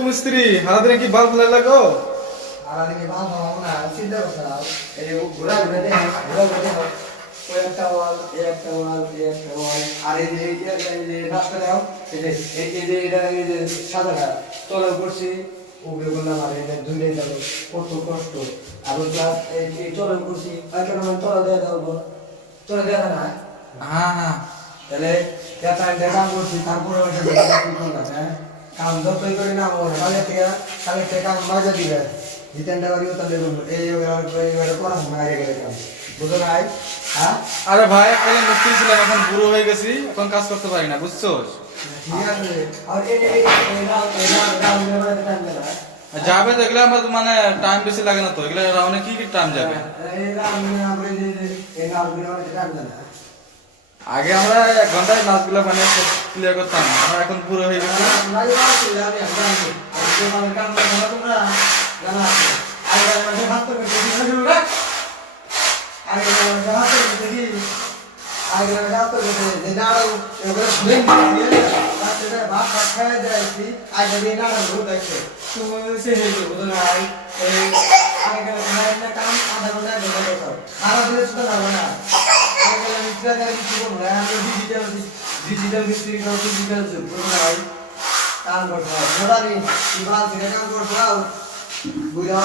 মিস্ত্রি হারা দিনে কি বাল ফেলাই লাগো আগে বাপ বাবা না চিন্তা করছ না এই ঘোরা ঘুরে দে ঘোরা ঘুরে দে ওই একটা ওয়াল এই একটা ওয়াল এই একটা ওয়াল আর এই যে এই রাস্তা দাও এই যে এই যে এটা এই যে সাদাটা তলে করছি উপরে করলাম আর এটা ধুলে যাব কত কষ্ট। আর ওই এই এই তলে করছি একটা মানে তলে দেওয়া যাব তলে দেওয়া না হ্যাঁ তাহলে এটা করছি তারপরে ওইটা করলাম হ্যাঁ? কাম যতই করি না আমার কালে থেকে কালে থেকে কাম মাজা দিবে। জিতেনটা বাড়িও তাহলে বলব এই এইবারে করা মাইরে গেলে কাম বুঝো নাই হ্যাঁ আরে ভাই আগে মিস্ত্রি ছিলাম এখন বুড়ো হয়ে গেছি এখন কাজ করতে পারি না বুঝছ যাবে তো এগুলো আমার মানে টাইম বেশি লাগে না তো এগুলো রাউন্ডে কি কি টাইম যাবে আগে আমরা এক ঘন্টায় নাচগুলো মানে ক্লিয়ার করতাম আমরা এখন বুড়ো হয়ে গেছি নাই আছে আমি জানি আমি মানে কাম করা তোমরা জানা আছে আর মানে হাত তো বেশি না আগে মানে হাত তো বেশি আগে মানে হাত তো বেশি যে দাঁড়াও এগুলো নিয়ে তাতে বাপ খায় যায় কি আগে দিয়ে দাঁড়াও ঘুরতেছে তুমি সে হেল্প করো না এই আগে মানে না কাম আধা ঘণ্টা ধরে করো আর দিলে শুধু না না আগে আমি ট্রেনার কিছু করব না আমি ডিজিটাল ডিজিটাল মিস্ত্রি কাজ ডিজিটাল যুগ করব না কাম করতে হয় মোটানি কি কাম করতে বুঝা